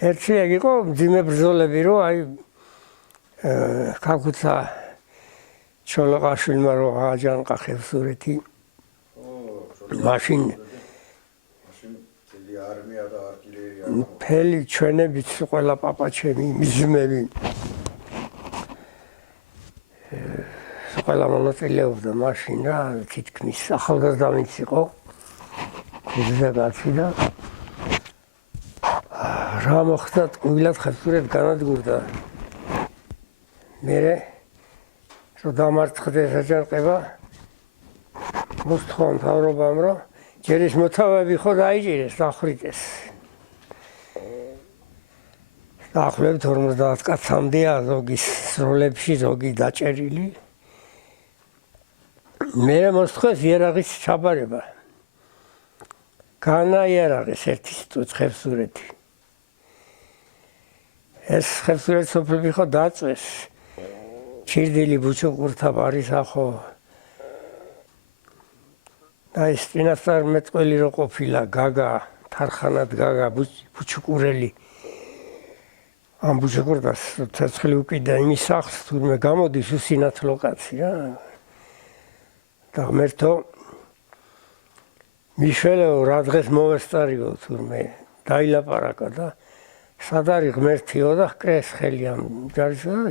ერთი ეგ იყო მძიმე ბრძოლები, რომ აი ქაქუცა ჩოლოყაშვილმა რო აჯანყა ხევსურეთი. მაშინ არმია და артиლერია. მთელი ჩვენებიც ყველა პაპაჩები, მიზმები. ყველა მონაწილეობდა მაშინ რა, თითქმის ახალგაზრდა ვინც იყო. ქუძზე კაცი და რა მოხდა, ტყუილად ხევსურეთ განადგურდა. მერე რომ დამარცხდეს აჯანყება, მოსთხოვა მთავრობამ, რომ ჯერ ის მოთავეები ხო დაიჭირეს, დახვრიტეს. დაახლოებით 50 კაცამდეა ზოგის სროლებში, ზოგი დაჭერილი. მერე მოსთხოვეს იარაღის ჩაბარება. განაიარაღეს ერთი სიტყვით ხევსურეთი. ეს ხევსურეთი სოფლები ხო დაწვეს. ჩირდილი ბუჩუყურთა ბარისა ხო და ეს წინასწარ მეტყველი რო ყოფილა გაგა, თარხანად გაგა, ბუჩუყურელი. ამ ბუჩუყურდას ცეცხლი უკიდა იმის სახლს, თურმე გამოდის უსინათლო კაცი რა. და ღმერთო მიშველეო რა დღეს მოვესწარიო თურმე დაილაპარაკა და სად არის ღმერთიო და ჰკრეს ხელი ამ ჯარისა და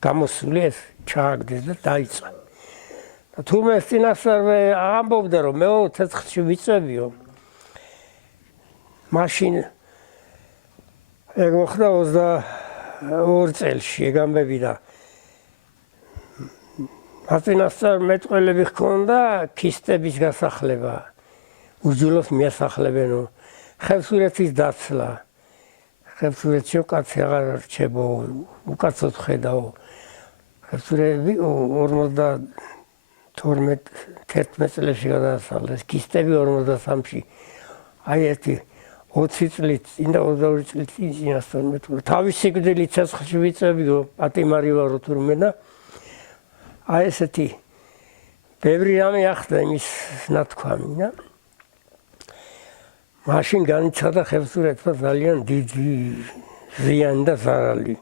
გამოსული ეს ჩააგდეს და დაიწყო. თურმე წინასწარ ამბობდა რომ მე ცეცხლში ვიწევიო. მაშინ ეგ მოხდა 22 წელში ეგ ამბები და წინასწარ მეტყველები ჰქონდა ქისტების გასახლება. უძულოს მიასახლებენო ხევსურეთის დაცლა. ხევსურეთში კაცი აღარ რჩებო, უკაცოდ ხედაო. ხევსურები 52-11 წელში გადაასახლეს, ქისტები 53-ში. აი ერთი 20 წლით წინ და 22 წლით წინასწარ მეტყველე. თავის სიკვდილით ცეცხლში ვიწევიო, პატიმარი ვარო თურმე და აი ესეთი ბევრი რამე ახდა იმის ნათქვამი და მაშინ განიცადა ხევსურეთმა ძალიან დიდი ზიანი და ზარალი.